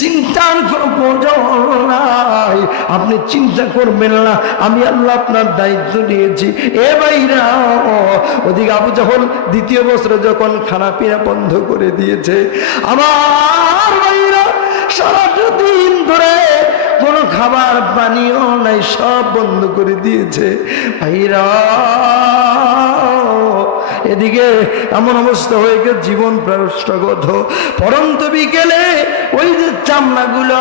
চিন্তার কোনো প্রয়োজন নাই, আপনি চিন্তা করবেন না, আমি আল্লাহ আপনার দায়িত্ব নিয়েছি। এ ভাইরা, ওদিকে আবু জাহল দ্বিতীয় বছরে যখন খানা পিনা বন্ধ করে দিয়েছে, আমার ভাইরা সারাটা দিন ধরে কোনো খাবার পানিও নাই, সব বন্ধ করে দিয়েছে। ভাইরা, এদিকে এমন অবস্থা হয়ে গেছে, জীবন প্রশ্নগত। পরন্ত বিকেলে ওই যে চামড়াগুলো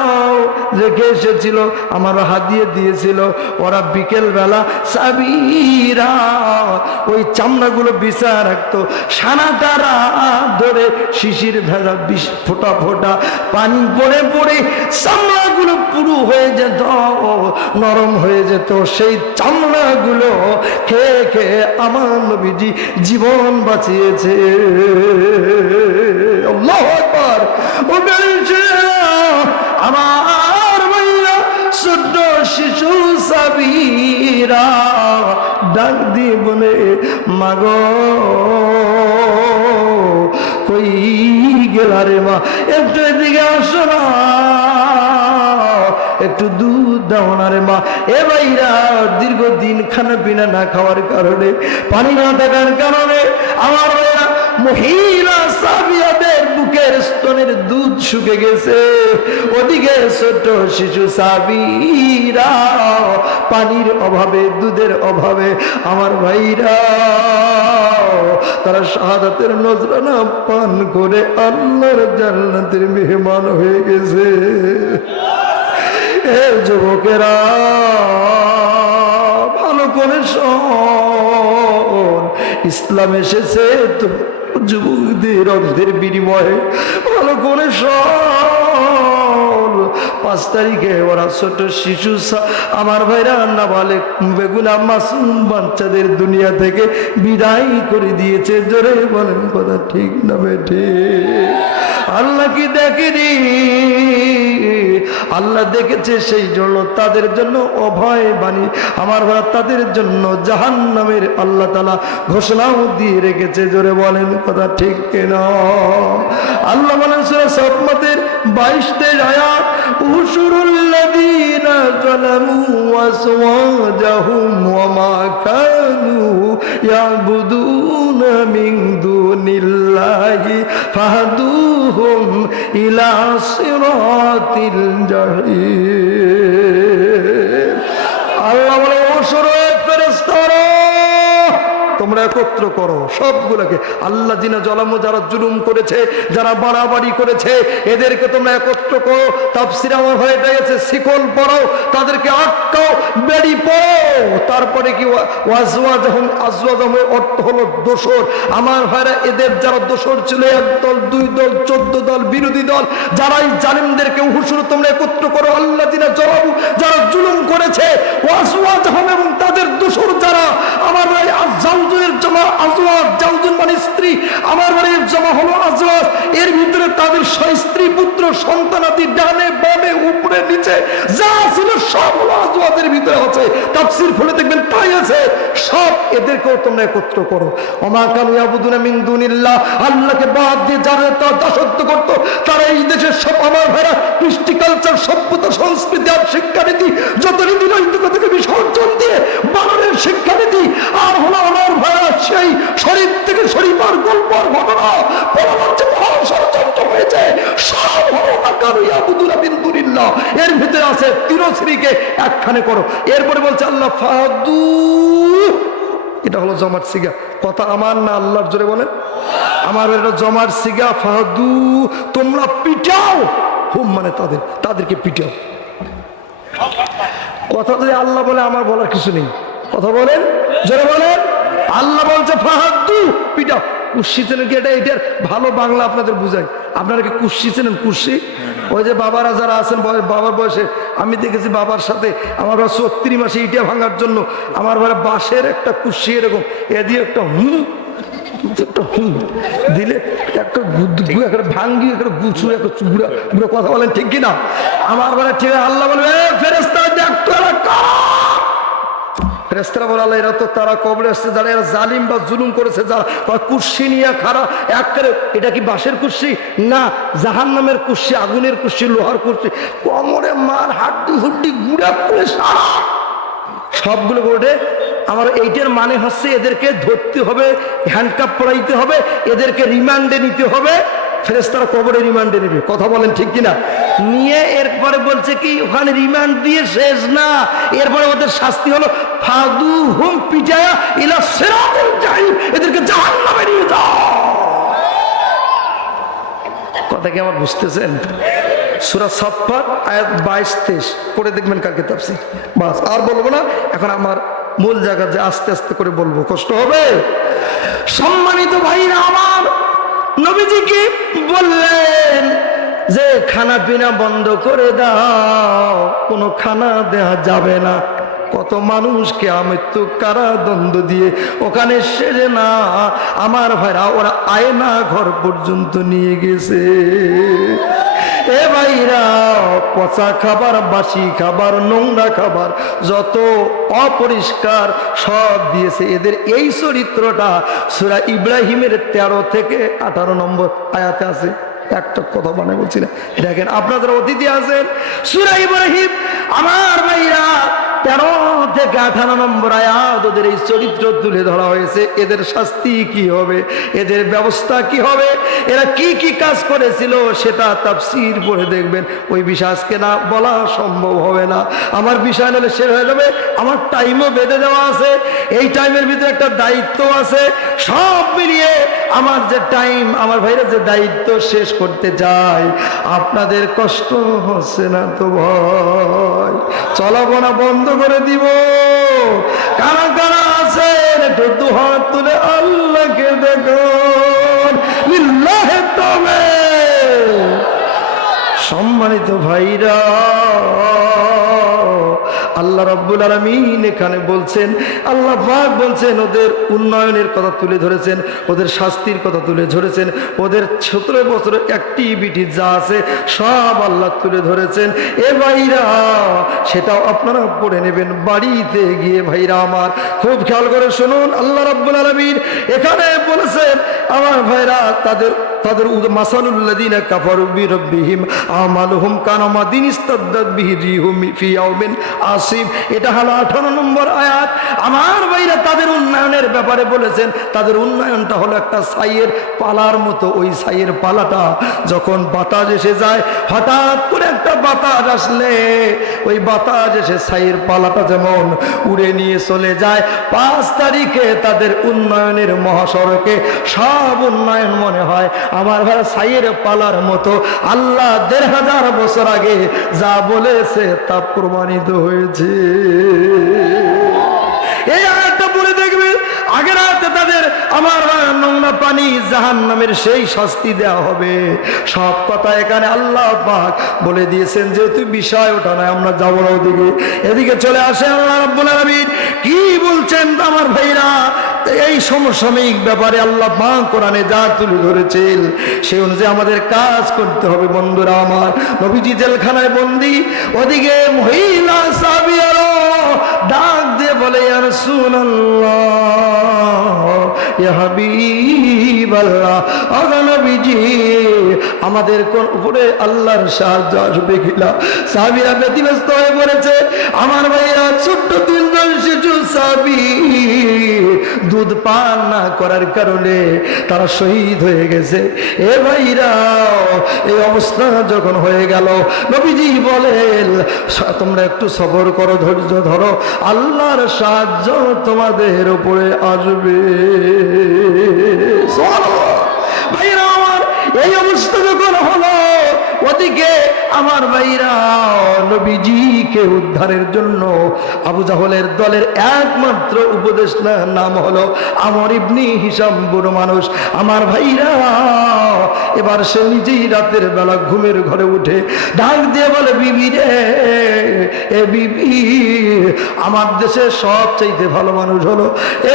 রেখে এসেছিল, আমার হাতিয়ে দিয়েছিল, ওরা বিকেল বেলা সাবিরা ওই চামড়াগুলো বিছায় রাখতো। সারাটা রাত ধরে শিশির ভেজা ফোটা ফোটা পানি পড়ে পড়ে চামড়াগুলো পুরো হয়ে যেত, নরম হয়ে যেত। সেই চামড়াগুলো খেয়ে খেয়ে আমার নবীজি জীবন বাঁচিয়েছে। আল্লাহু আকবার। ও বেরিয়েছে আমার ভাইয়া, ছোট্ট শিশু সাবিরা ডাক দিয়ে বলে, মাগো কই গেলা রে মা, একটু এদিকে আসো না, একটু দুধ দাও না রে মা। এ ভাইরা, দীর্ঘদিন খানা পিনা না খাওয়ার কারণে, পানি না থাকার কারণে আমার ভাইরা মহিলা সাবিয়াদের বুকের স্তনের দুধ শুকে গেছে। ওদিকে ছোট শিশু সাবিরা পানির অভাবে, দুধের অভাবে আমার ভাইরা তারা শাহাদাতের নজরানা পান করে আল্লাহর জান্নাতের মেহমান হয়ে গেছে। এ যুবকেরা, ভালো করে শোন, ইসলাম এসেছে তো যুবকদের রক্তের বিনিময়ে। ভালো করে শোন, 5 তারিখে ওরা ছোট শিশু আমার ভাইরা নাবালেগ বেগুনা মাসুম বাচ্চাদের দুনিয়া থেকে বিদায় করে দিয়েছে। জোরে বলেন কথা ঠিক না বেঠে? আল্লাহ কি দেখেনি? আল্লাহ দেখেছে, সেই জন্য তাদের জন্য অভয় বাণী আমার ভাই, তাদের জন্য জাহান্নামের আল্লাহ তাআলা ঘোষণাও দিয়ে রেখেছে। জোরে বলেন কথা ঠিক কিনা? আল্লাহ বলেন সূরা সাফফাতের 22 আয়াত, উশুরুল্লাযীনা যালামু ওয়াসওয়াজাহুম ওয়া মা কানু ইয়াবুদুনা মিন দুনিল্লাহি ফাহদুহুম ইলা সিরাতিল জাহিম। আল্লাহ বলে, ওসরের ফেরেশতারা তোমরা একত্র করো সবগুলোকে। আল্লাহ জিনা জলামু, যারা জুলুম করেছে, যারা বাড়াবাড়ি করেছে, এদেরকে তোমরা একত্র করো। তাফসীরে আমার ভাই এটা গেছে, শিকল পরো, তাদেরকে আটকাও, বেড়ি পরো। তারপরে কি ওয়াজওয়াজহুম, আজওয়াজহুমের অর্থ হলো দোসর। আমার ভাইরা, এদের যারা দোসর ছিল, 1 দল 2 দল 14 দল বিরোধী দল, যারাই জালিমদেরকে হুসুর তোমরা একত্র করো। আল্লাহ জিনা জলামু, যারা জুলুম করেছে, ওয়াজওয়াজহুম এবং তাদের দোসর যারা, আমার ভাই জাউজুনের জমা আজওয়াজ, জাউজুন মানে স্ত্রী, আমার বাড়ির জমা হলো আজওয়াজ। এর ভিতরে তাদের স্ত্রী পুত্র সন্তানাদি, ডানে বামে উপরে নিচে যা ছিল সব হলো আজওয়াজের ভিতরে আছে। তাফসীর খুলে দেখবেন তাই আছে। সব এদেরকেও তোমরা একত্র করো। ওমা কানু ইয়াবুদুনা মিন দুনিল্লাহ, আল্লাহকে বাদ দিয়ে যারা দাসত্ব করতো, তারা এই দেশের সব আমার ভাইরা কৃষ্টি কালচার, সভ্যতা, সংস্কৃতি আর শিক্ষানীতি যত নীতি নৈতিকতা থেকে বিসর্জন দিয়ে বানরের শিক্ষানীতি আর হলো আমার ভাইরা সেই শরীর থেকে শরীফার গল্প আর ঘটনা পরবর্তী মহান ষড়যন্ত্র হয়েছে। সব হলো না কানু ইয়াবুদুনা মিন দুনিল্লাহ। এর ভিতরে আছে তিরশ্রীকে একখানে করো। এরপরে বলছে আল্লাহ ফাদু, এটা হলো জমার সিগা। কথা আমার না আল্লাহর, জোরে বলে আমার, এটা জমার সিগা। ফাদু, তোমরা পিটাও, হুম মানে তাদেরকে পিটাও। কথা যদি আল্লাহ বলে, আমার বলার কিছু নেই। কথা বলেন, জোরে বলেন। আল্লাহ বলছে ফাহাদু, পিটাও। কুশি চেনেন কি? এটার ভালো বাংলা আপনাদের বুঝাই। আপনারা কি কুশি চেনেন? কুশি ওই যে বাবারা যারা আছেন, বাবার বয়সে, আমি দেখেছি বাবার সাথে আমার 34 মাসে ইটা ভাঙার জন্য আমার বাঁশের একটা কুশি এরকম এ দিয়ে একটা দিলে একটা ভাঙ্গি, একটা গুছু, একটা চুগুড়া গুড়া। কথা বলেন ঠিক কিনা? আমার ঠিক। আল্লাহ বলবে, ফেরেশতা দেখতো ফেরেশতারা বলে আল্লাহ এরা তো তারা কবরে আসছে যারা এরা জালিম বা জুলুম করেছে, যারা কুর্সি নিয়ে খাড়া একেবারে, এটা কি বাঁশের কুর্সি না, জাহান্নামের কুর্সি, আগুনের কুর্সি, লোহার কুর্সি, কোমরে মার, হাড্ডি হুড্ডি গুড়া করে সারা সবগুলো বোর্ডে। আমার এইটার মানে হচ্ছে এদেরকে ধরতে হবে, হ্যান্ডকাপ পরাইতে হবে, এদেরকে রিমান্ডে নিতে হবে। ফেরেশতারা কবরে রিমান্ডে নেবে, কথা বলেন ঠিক কিনা, নিয়ে এরপরে বলছে কি ওখানে রিমান্ড দিয়ে শেষ না, এরপরে ওদের শাস্তি হলো ফাদুহুম পিজায়া ইলা সিরাতিল জাহিম, এদেরকে জাহান্নামে নিয়ে যাও। কথা কি আমার বুঝতেছেন? সূরা সাফফাত আয়াত 22-23 পড়ে দেখবেন কালকে তাফসীর। বাস আর বলবো না, এখন আমার মূল জায়গা যে আস্তে আস্তে করে বলবো, কষ্ট হবে। সম্মানিত ভাইরা আমার, নবীজি কি বললেন যে খানা পিনা বন্ধ করে দাও, কোনো খানা দেয়া যাবে না। কত মানুষকে আমৃত্যু কারাদণ্ড দিয়ে ওখানে সেরে না আমার ভাইরা, ওরা আয়না ঘর পর্যন্ত নিয়ে গেছে। এ ভাইরা, পচা খাবার, বাসি খাবার, নোংরা খাবার, যত অপরিষ্কার সব দিয়েছে। এদের এই চরিত্রটা সূরা ইব্রাহিমের 13 থেকে 18 নম্বর আয়াতে আছে। একটা কথা মানে বলছি না, দেখেন আপনাদের অতিথি আছেন সূরা ইব্রাহিম, আমার ভাইরা 13 থেকে 18 নম্বর আয়াত, ওদের এই চরিত্র তুলে ধরা হয়েছে। এদের শাস্তি কি হবে, এদের ব্যবস্থা কি হবে, এরা কি কি কাজ করেছিল সেটা তাফসীর পড়ে দেখবেন। ওই বিষয় আজকে না বলা সম্ভব হবে না, আমার বিষয় নিলে শেষ হয়ে যাবে। আমার টাইমও বেঁধে দেওয়া আছে, এই টাইমের ভিতরে একটা দায়িত্ব আছে। সব মিলিয়ে আমার যে টাইম, আমার ভাইরা যে দায়িত্ব শেষ করতে চাই, আপনাদের কষ্ট হচ্ছে না তো ভয়? চলাবো না বন্ধ করে দিব? কারা কারা আছেন একটু দুহাত তুলে আল্লাহকে দেখুন, লিল্লাহে তবে। সম্মানিত ভাইরা, আল্লাহ রাব্বুল আলামিন এখানে বলছেন, আল্লাহ পাক বলছেন, ওদের উন্নয়নের কথা তুলে ধরেছেন, ওদের শাস্তির কথা তুলে ধরেছেন, ওদের 17 বছরের অ্যাক্টিভিটি যা আছে সব আল্লাহ তুলে ধরেছেন। এ ভাইরা, সেটাও আপনারা পড়ে নেবেন বাড়িতে গিয়ে। ভাইরা আমার, খুব খেয়াল করে শুনুন, আল্লাহ রাব্বুল আলামিন এখানে বলেছেন আমার ভাইরা, তাদের মাসালুল্লাযীনা কাফারু বিরাব্বিহিম আমালুহুম কানামাদিন ইস্তাদ্দাত বিহি রিহুম ফি ইয়াউমিন আসিব। এটা হলো 18 নম্বর আয়াত। আমার ভাইরা, তাদের উন্নয়নের ব্যাপারে বলেছেন, তাদের উন্নয়নটা হলো একটা ছাইয়ের পালার মতো। ওই ছাইয়ের পালাটা যখন বাতাস এসে যায়, হঠাৎ করে একটা বাতাস আসলে ওই বাতাস এসে ছাইয়ের পালাটা যেমন উড়ে নিয়ে চলে যায়, 5 তারিখে তাদের উন্নয়নের মহাসড়কে সব উন্নয়ন মনে হয় আমার ভাইরা ছাইয়ের পালার মতো। আল্লাহ 1500 বছর আগে যা বলেছে তা প্রমাণিত হয়েছে। এই আয়াতটা পড়ে দেখবে, আগের আয়াতে তাদের আমার নোংরা পানি, জাহান্নামের সেই শাস্তি দেওয়া হবে। সব কথা এখানে আল্লাহ পাক বলে দিয়েছেন। যেহেতু বিষয় ওটা নয়, আমরা যাবো না ওদিকে, এদিকে চলে আসে আল্লাহ রাব্বুল আলামিন কি বলছেন আমার ভাইরা। এই সমসাময়িক ব্যাপারে আল্লাহ পাক কোরআনে যা তুলে ধরেছেন সেই অনুযায়ী আমাদের কাজ করতে হবে। বন্ধুরা আমার, নবীজি জেলখানায় বন্দী, ওদিকে মহিলা সাহাবীরা ডাক দিয়ে বলে, ইয়া রাসূলুল্লাহ, ইয়া হাবিবাল্লাহ, ও নবীজি, আমাদের কোন উপরে আল্লাহর সাহায্য আসবে কিনা? সাহাবীরা ব্যতিব্যস্ত হয়ে পড়েছে। আমার ভাইরা, ছোট্ট 3 শিশু সাহাবী দুধ পান না করার কারণে তারা শহীদ হয়ে গেছে। এ ভাইরা, এই অবস্থা যখন হয়ে গেল, নবীজি বলেন, তোমরা একটু সবর করো, ধৈর্য ধরো, আল্লাহর সাহায্য তোমাদের উপরে আসবে। ভাইরা আমার, এই অবস্থা যখন হলো, ওদিকে আমার ভাইরা নবীজিকে উদ্ধারের জন্য আবু জাহলের দলের একমাত্র উপদেষ্টার নাম হলো আমর ইবনে হিশাম, বুড়ো মানুষ। আমার ভাইরা, এবার সে নিজেই রাতের বেলা ঘুমের ঘরে উঠে ডাক দিয়ে বলে, বিবি রে, এ বিবি, আমার দেশে সবচাইতে ভালো মানুষ হলো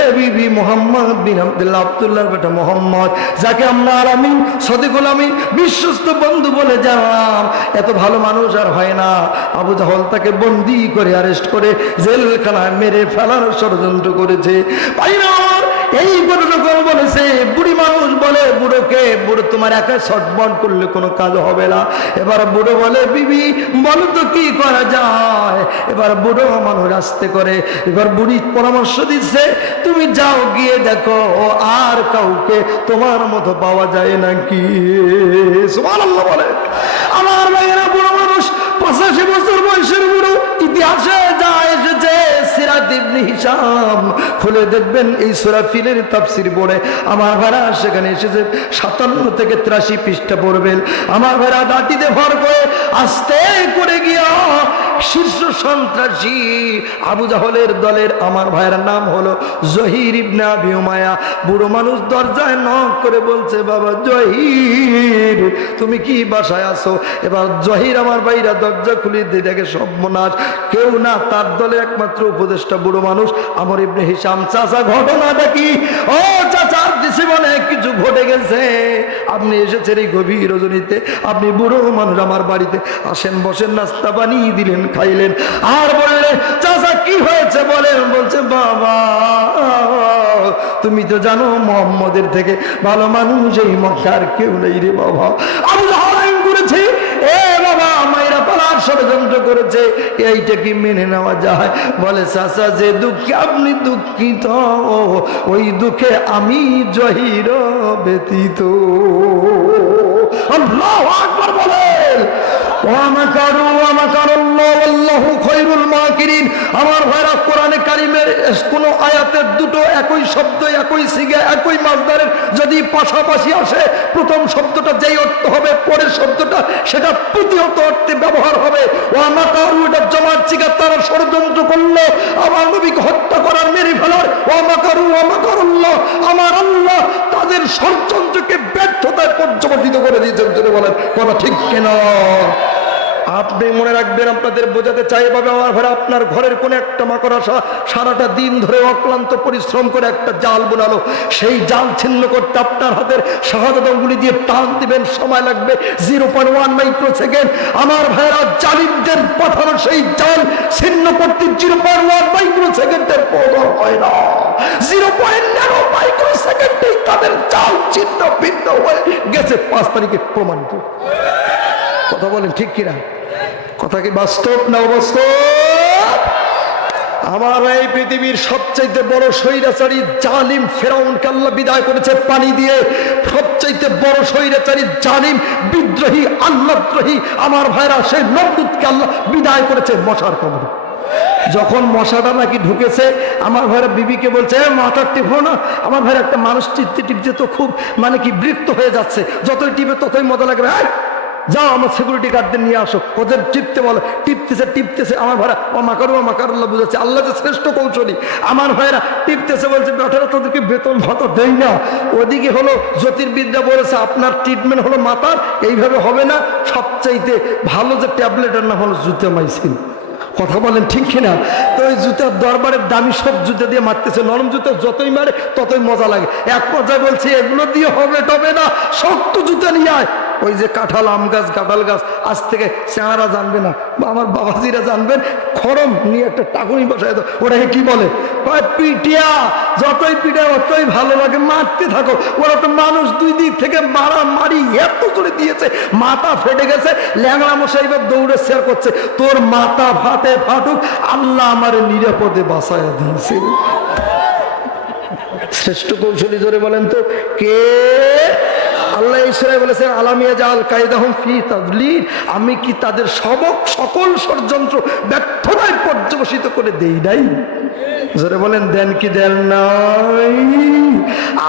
এ বিবি মুহাম্মদ বিন আব্দুল্লাহ, বেটা মোহাম্মদ, যাকে আমরা আলামিন, সদিকুল আমিন, বিশ্বস্ত বন্ধু বলে যারা হিসাম, এত ভালো মানুষ আর হয় না। আবু জাহল তাকে বন্দি করে অ্যারেস্ট করে জেলখানায় মেরে ফেলার ষড়যন্ত্র করেছে। ভাইরা আমার, এই কথা যখন বলেছে, বুড়ি মানুষ বলে বুড়োকে, বুড়ো তোমার একা শটবন করলে কোনো কাজ হবে না। এবার বুড়ো বলে বিবি বলো তো কি করা যায়। এবার বুড়ো মানুষ আসতে করে, এবার বুড়ি পরামর্শ দিচ্ছে তুমি যাও গিয়ে দেখো আর কাউকে তোমার মতো পাওয়া যায় নাকি। সুবহানাল্লাহ বলে। আমার ভাইয়েরা, বুড়ো মানুষ 85 বছর বয়সের বুড়ো, ইতিহাসে যা এসেছে সিরাত ইবনে হিশাম খুলে দেখবেন, এই সূরা ফিলের তাফসীর পড়ে আমার ভাইরা সেখানে এসেছে 57 থেকে 83 পৃষ্ঠা পড়বেন। আমার ভাইরা দাঁতিতে ভর করে আস্তে করে গিয়া শীর্ষ সন্ত্রাসী আবু জাহলের দলের আমার ভাইয়ের নাম হলো জহির ইবনে আবি উমাইয়া। বুড়ো মানুষ দরজায় নক করে বলছে বাবা জহির তুমি কি বাসায় আছো। এবার জহির আমার ভাইরা দরজা খুলে দিয়ে দেখে সর্বনাশ, কেউ না, তার দলের একমাত্র উপদেষ্টা বুড়ো মানুষ আমর ইবনে হিশাম। চাচা ঘটনাটা কি? ও চাচা জীবনে কিছু ঘটে গেছে, আপনি এসেছেন এই গভীর রজনীতে, আপনি বুড়ো মানুষ আমার বাড়িতে আসেন বসেন, নাস্তা বানিয়ে দিলেন, খাইলেন, আর বললেন চাচা কি হয়েছে বলেন। বলছে বাবা তুমি তো জানো মোহাম্মদের থেকে ভালো মানুষ এই মক্কার কেউ নেই রে বাবা। আবু জাহল করেছে, এ বাবা মায়েরা পালার ষড়যন্ত্র করেছে, এইটা কি মেনে নেওয়া যায়? বলে চাচা যে দুঃখে আপনি দুঃখিত ওই দুঃখে আমি জহির ব্যতীত। আল্লাহু আকবার বলেন। আমার ভাইরা, কোরআনে কারিমের কোন আয়াতের দুটো একই শব্দ, একই সিগা, একই মাসদারের যদি পাশাপাশি আসে, প্রথম শব্দটা যেই অর্থ হবে পরের শব্দটা সেটা প্রতিহত অর্থে ব্যবহার হবে। ওয়ামাকারু, এটা জমার চিকা, তারা ষড়যন্ত্র করলো আমার নবীকে হত্যা করার, মেরে ফেলার। ওয়ামাকারু ওয়ামাকারুল্লাহ, আমার আল্লাহ তাদের ষড়যন্ত্রকে ব্যর্থতায় পর্যবসিত করে দিয়েছেন। বলেন কথা ঠিক কিনা? আপনি মনে রাখবেন, আপনাদের বোঝাতে চাই এভাবে আমার ভাই, আপনার ঘরের কোন একটা মাকড়সা সারাটা দিন ধরে অক্লান্ত পরিশ্রম করে একটা জাল বোনালো, সেই জাল ছিন্ন করতে আপনার হাতের শাহাদাত আঙ্গুলি দিয়ে টান দিবেন, সময় লাগবে 0.1 মাইক্রোসেকেন্ড। আমার ভাইরা, জালিমদের পাঠানো সেই জাল ছিন্ন করতে 0.1 মাইক্রোসেকেন্ডের প্রয়োজন হয় না। 0.0 মাইক্রোসেকেন্ডেই তাদের জাল ছিন্ন ভিন্ন হয়ে গেছে। 5 তারিখে প্রমাণিত। কথা বলেন ঠিক কিনা? কথা কি বাস্তব না অবাস্তব? আমার এই পৃথিবীর সবচাইতে বড় স্বৈরাচারী জালিম ফেরাউনকে আল্লাহ বিদায় করেছে পানি দিয়ে। সবচাইতে বড় স্বৈরাচারী জালিম বিদ্রোহী আল্লাহদ্রোহী আমার ভাইরা সেই নমরুদকে আল্লাহ বিদায় করেছে মশার কামড়ে। যখন মশাটা নাকি ঢুকেছে, আমার ভাইরা বিবিকে বলছে মাথা টিপো না। আমার ভাইরা একটা মানুষ টিপতে টিপতে তো খুব মানে কি বৃক্ত হয়ে যাচ্ছে, যতই টিপে ততই মজা লাগবে। যাও আমার সিকিউরিটি গার্ডদের নিয়ে আসো, ওদের টিপতে বলো। টিপতেছে টিপতেছে আমার ভাইরা মাকারুল্লাহ বুঝাচ্ছে, আল্লাহ যে শ্রেষ্ঠ কৌশলী। আমার ভাইরা টিপতেছে, বলছে বেটারা তোদেরকে বেতন ভাতা দেই না। ওদিকে হলো জ্যোতির্বিদ্যা বলেছে আপনার ট্রিটমেন্ট হলো মাথার, এইভাবে হবে না, সবচাইতে ভালো যে ট্যাবলেটের নাম হলো জুতেমাইসিন। কথা বলেন ঠিক কিনা? তো ওই জুতার দরবারের দামি সব জুতা দিয়ে মারতেছে, নরম জুতা যতই মারে ততই মজা লাগে। এক পর্যায়ে বলছে এগুলো দিয়ে হবে টবে না, শক্ত জুতা নিয়ে আয়। ওই যে কাঁঠাল আম গাছ, কাঁঠাল গাছ আজ থেকে চেহারা জানবে না, আমার বাবাজিরা জানবেন, খরম নিয়ে একটা টাকুনি বসায়, ওটাকে কি বলে? পিটিয়া। যতই পিঠে অতই ভালো লাগে, মারতে থাকো। ওরা তো মানুষ দুই দিক থেকে মারামারি এত করে দিয়েছে, মাথা ফেটে গেছে। ল্যাংড়া মশাই এবার দৌড়ে শেয়ার করছে, তোর মাথা ফাটে ফাটুক, আল্লাহ আমার নিরাপদে বাঁচায়া দিয়েছে। শ্রেষ্ঠ কৌশলী জোরে বলেন তো কে? আল্লাহ ইসরায়ে বলেছেন আলামিয়া জাল কায়দাহুম ফি তাদলিল, আমি কি তাদের সকল ষড়যন্ত্র ব্যর্থতায় পর্যবসিত করে দেই নাই? জোরে বলেন দেন কি দেন নাই?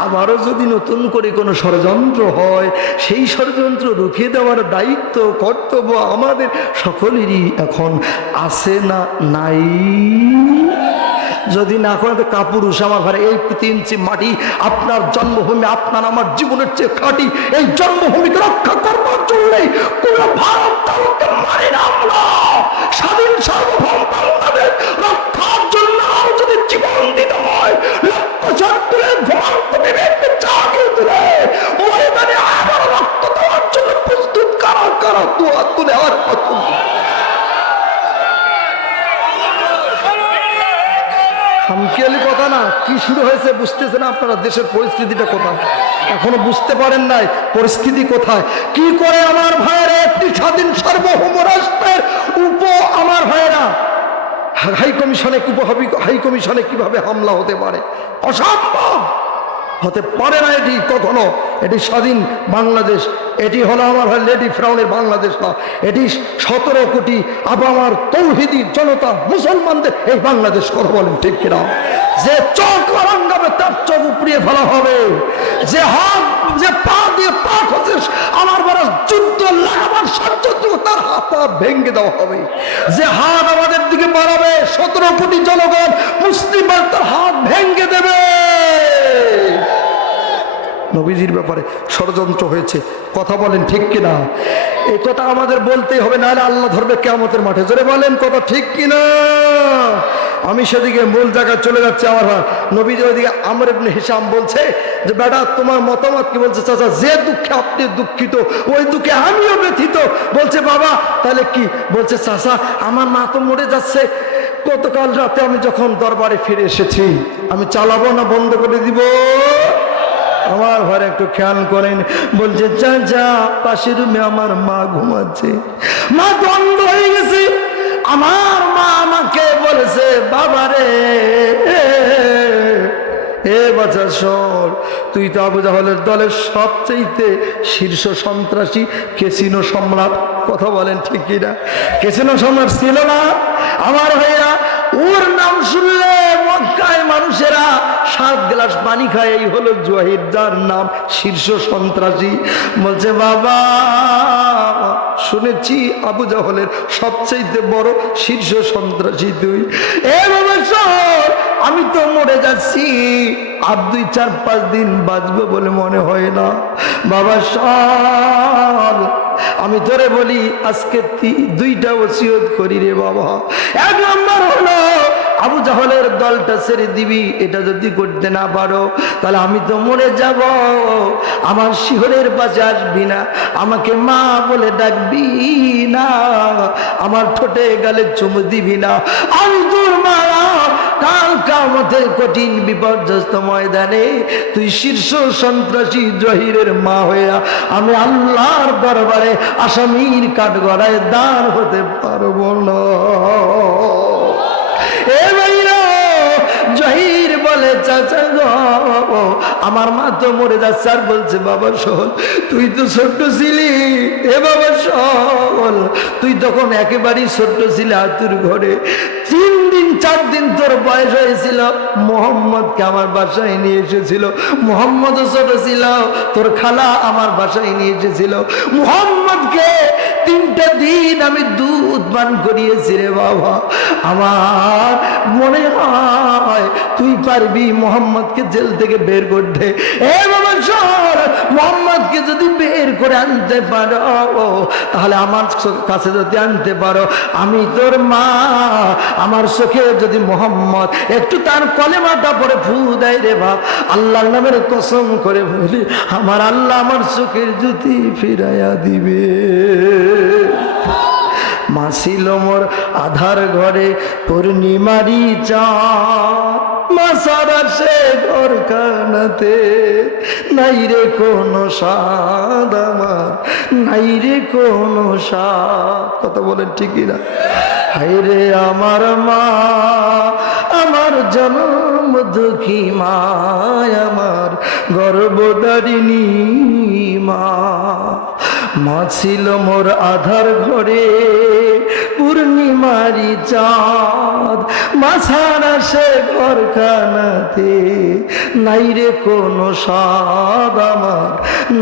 আবারও যদি নতুন করে কোনো ষড়যন্ত্র হয়, সেই ষড়যন্ত্র রুখে দেওয়ার দায়িত্ব কর্তব্য আমাদের সকলেরই এখন আছে না নাই? যদি না করে তো কাপুরুষ। আমার ঘরে এই 3 ইঞ্চি মাটি আপনার জন্মভূমি, আপনার আমার জীবনের চেয়ে খাঁটি। এই জন্মভূমিকে রক্ষা করবার জন্য কোন ভারত মারি না আমরা। স্বাধীন সার্বভৌম বাংলাদেশ রক্ষার জন্য যদি জীবন দিতে হয়, লক্ষ্য ছাত্রে ঘুমান্ত বিবেককে জাগিয়ে তুলে ময়দানে আবার রক্ত দেওয়ার জন্য প্রস্তুত কারা কারা তো খামখেয়ালি কথা না, কি শুরু হয়েছে বুঝতেছেন আপনারা? দেশের পরিস্থিতিটা কোথায় এখনো বুঝতে পারেন নাই? পরিস্থিতি কোথায়? কি করে আমার ভাইয়েরা একটি স্বাধীন সার্বভৌম রাষ্ট্রের আমার ভাইয়েরা হাই কমিশনে কিভাবে হামলা হতে পারে? অসম্ভব, হতে পারে না এটি কখনো। এটি স্বাধীন বাংলাদেশ, এটি হলো আমার ভাই লেডি ফ্রাউনের বাংলাদেশ না, এটি 17 কোটি আবামার তৌহিদি জনতা মুসলমানদের এই বাংলাদেশ। কথা বলেন ঠিক কিনা? যে চোখ রাঙ্গাবে তার চোখ উপড়িয়ে ফেলা হবে, যে হাত যে পা দিয়ে পা খসে আমার বড় যুদ্ধ লাগাবার ষড়যন্ত্র তার হাত পা ভেঙে দেওয়া হবে। যে হাত আমাদের দিকে বাড়াবে 17 কোটি জনগণ মুসলিম তার হাত ভেঙে দেবে। নবীজির ব্যাপারে ষড়যন্ত্র হয়েছে, কথা বলেন ঠিক কিনা? এই কথা আমাদের বলতেই হবে, নাহলে আল্লাহ ধরবে কিয়ামতের মাঠে। জোরে বলেন কথা ঠিক কিনা? আমি সেদিকে মূল জায়গায় চলে যাচ্ছি। আমার নবীজি ওইদিকে আমর ইবনে হিশাম বলছে যে বেটা তোমার মতামত কি? বলছে চাচা যে দুঃখে আপনি দুঃখিত ওই দুঃখে আমিও ব্যথিত। বলছে বাবা তাহলে কি? বলছে চাচা আমার মা তো মরে যাচ্ছে, গতকাল রাতে আমি যখন দরবারে ফিরে এসেছি, আমি চালাবো না বন্ধ করে দিব? আমার ঘরে একটু খেয়াল করেন। বলছে চাচা পাশের রুমে আমার মা ঘুমাচ্ছে, মা দ্বন্দ্ব হয়ে গেছে। আমার মা আমাকে বলেছে বাবারে এ বাচ্চা শোন, তুই তো আবু জাহলের দলের সবচেয়ে শীর্ষ সন্ত্রাসী ক্যাসিনো সম্রাট। কথা বলেন ঠিক কিনা? ক্যাসিনো সম্রাট ছিল না আমার ভাইয়া? ওর নাম শুনলে মক্কায় মানুষেরা 7 গ্লাস পানি খায়। এই হলো জহির, যার নাম শীর্ষ সন্ত্রাসী। বলছে বাবা শুনেছি আবু জাহলের সবচেয়ে বড় শীর্ষ সন্ত্রাসী তুই। এ বাবা শোন, আমি তো মরে যাচ্ছি, আর 2-4-5 দিন বাঁচবো বলে মনে হয় না। বাবা শোন, আমি তোরে বলি আজকে 2টা ওসিয়ত করি রে বাবা। 1 নম্বর হলো আবু জাহলের দলটা ছেড়ে দিবি। এটা যদি করতে না পারো তাহলে আমি তো মরে যাব। আমার শিহরের পাশে আসবি না, আমাকে মা বলে ডাকবি না, আমার ঠোঁটে গালে চুমু দিবি না। আমি তোর মা, কাল কিয়ামতের কঠিন বিপর্যস্ত ময়দানে তুই শীর্ষ সন্ত্রাসী জহিরের মা হইয়া আমি আল্লাহর দরবারে আসামির কাঠগড়ায় দাঁড় হতে পারবো না। এ ভাইরা, জহির বলে চাচা গো আমার মা তো মরে যাচ্ছে। আর বলছে বাবা শোন, তুই তো ছোট্ট ছিলি। এ বাবা শোন, তুই তখন একেবারেই ছোট্ট ছিলি আতুর ঘরে। 3-4 দিন তোর বয়স হয়েছিল, মোহাম্মদকে আমার বাসায় নিয়ে এসেছিল। মোহাম্মদও ছোট ছিল, তোর খালা আমার বাসায় নিয়ে এসেছিল। মোহাম্মদকে 3টা দিন আমি দুধ পান করিয়েছি রে বাবা। আমার মনে হয় তুই পারবি মোহাম্মদকে জেল থেকে বের করতে। এ বাবা শোন, মোহাম্মদকে যদি বের করে আনতে পারো, তাহলে আমার কাছে যদি আনতে পারো, আমি তোর মা, আমার চোখে যদি মোহাম্মদ একটু তার কলেমাটা পড়ে ফু দেয় রে বাপ, আল্লাহর নামের কসম করে বলি আমার আল্লাহ আমার চোখের জ্যোতি ফিরাইয়া দিবে। মা ছিল মোর আধার ঘরে পূর্ণিমারি চাঁদ, মা সারা সে ঘর কানাতে নাই রে কোনো স্বাদ, আমার নাই রে কোনো স্বাদ। কথা বলেন ঠিকই না? হায় রে আমার মা, আমার জনম দুঃখী মা, আমার গর্ভধারিণী মা। মা ছিল মোর আধার ঘরে পূর্ণিমারি চাঁদ, মা ছাড়া সে ঘরখানাতে নাই রে কোনো স্বাদ, আমার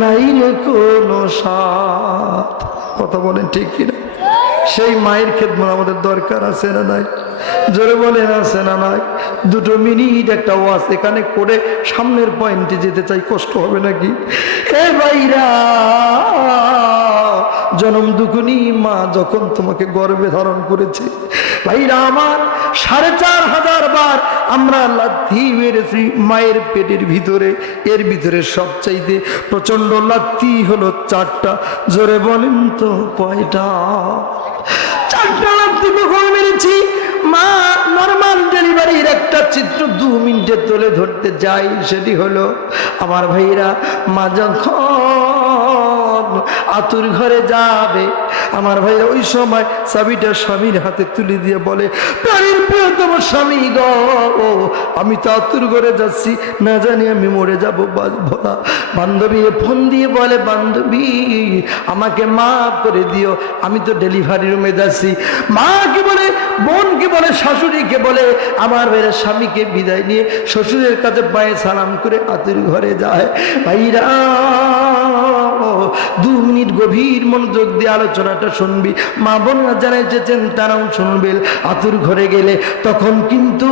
নাই রে কোনো স্বাদ। কথা বলেন ঠিক কিনা? সেই মায়ের খেদমত আমাদের দরকার আছে না নাই? জোরে বলেন আছে না নাই? 2 মিনিট একটা ওয়াজ এখানে করে সামনের পয়েন্টে যেতে চাই, কষ্ট হবে নাকি? এ ভাইরা, জনম দুঃখিনী মা যখন তোমাকে গর্ভে ধারণ করেছে, ভাইরা আমার 4500 বার আমরা লাথি মেরেছি মায়ের পেটের ভিতরে। এর ভিতরে সবচাইতে প্রচন্ড লাথি হলো 4টা। জোরে বলেন তো কয়টা? 4টা লাথি কখন মেরেছি? মা নরমাল ডেলিভারির একটা চিত্র 2 মিনিটে তুলে ধরতে যাই। সেটি হলো আমার ভাইরা, মা যখন আতুর ঘরে যাবে, আমার ভাইরা ওই সময় চাবিটা স্বামীর হাতে তুলে দিয়ে বলে, প্রাণীর প্রিয়তম স্বামী গো, আমি তো আতুর ঘরে যাচ্ছি, না জানি আমি মরে যাবো ভোলা। বান্ধবী ফোন দিয়ে বলে, বান্ধবী আমাকে মাফ করে দিও, আমি তো ডেলিভারি রুমে যাচ্ছি। মা কি বলে, বোন কি বলে, শাশুড়িকে বলে, আমার ভাইরা স্বামীকে বিদায় নিয়ে শ্বশুরের কাছে পায়ে সালাম করে আতুর ঘরে যায়। ভাইরা 2 মিনিট গভীর মনোযোগ দিয়ে আলোচনাটা শুনবি। মা বোনরা যারা এসেছেন তারাও শুনবেন। আতুর ঘরে গেলে তখন কিন্তু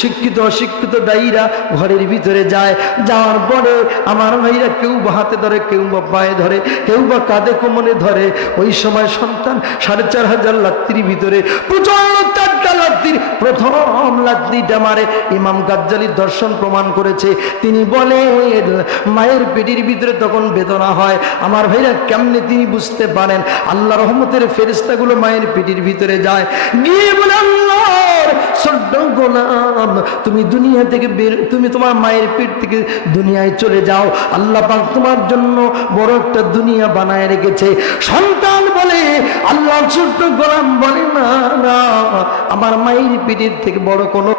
শিক্ষিত অশিক্ষিত ডাইরা ঘরের ভিতরে যায়। যাওয়ার পরে আমার ভাইরা কেউ বা হাতে ধরে, কেউ বা পায়ে ধরে, কেউ বা কাঁধে কোমরে ধরে। ওই সময় সন্তান 4500 লাত্তির ভিতরে প্রচন্ড 4টা লাত্তির প্রথম লাত্তিটা মারে। ইমাম গাজ্জালী দর্শন প্রমাণ করেছে। তিনি বলেন মায়ের পেটের ভিতরে তখন বেদনা হয়। আমার ভাইরা কেমনে তিনি বুঝতে পারেন? আল্লাহ রহমতের ফেরেশতাগুলো মায়ের পেটের ভিতরে যায়, গিয়ে বলে, আল্লাহর ছোট্ট গোলাম, তুমি দুনিয়া থেকে তুমি তোমার মায়ের পেট থেকে দুনিয়ায় চলে যাও। আল্লাহ পাক তোমার জন্য বড় একটা দুনিয়া বানায় রেখেছে। সন্তান বলে, আল্লাহর ছোট্ট গোলাম বলে, না না, আমার মায়ের পেটের থেকে বড় কোনো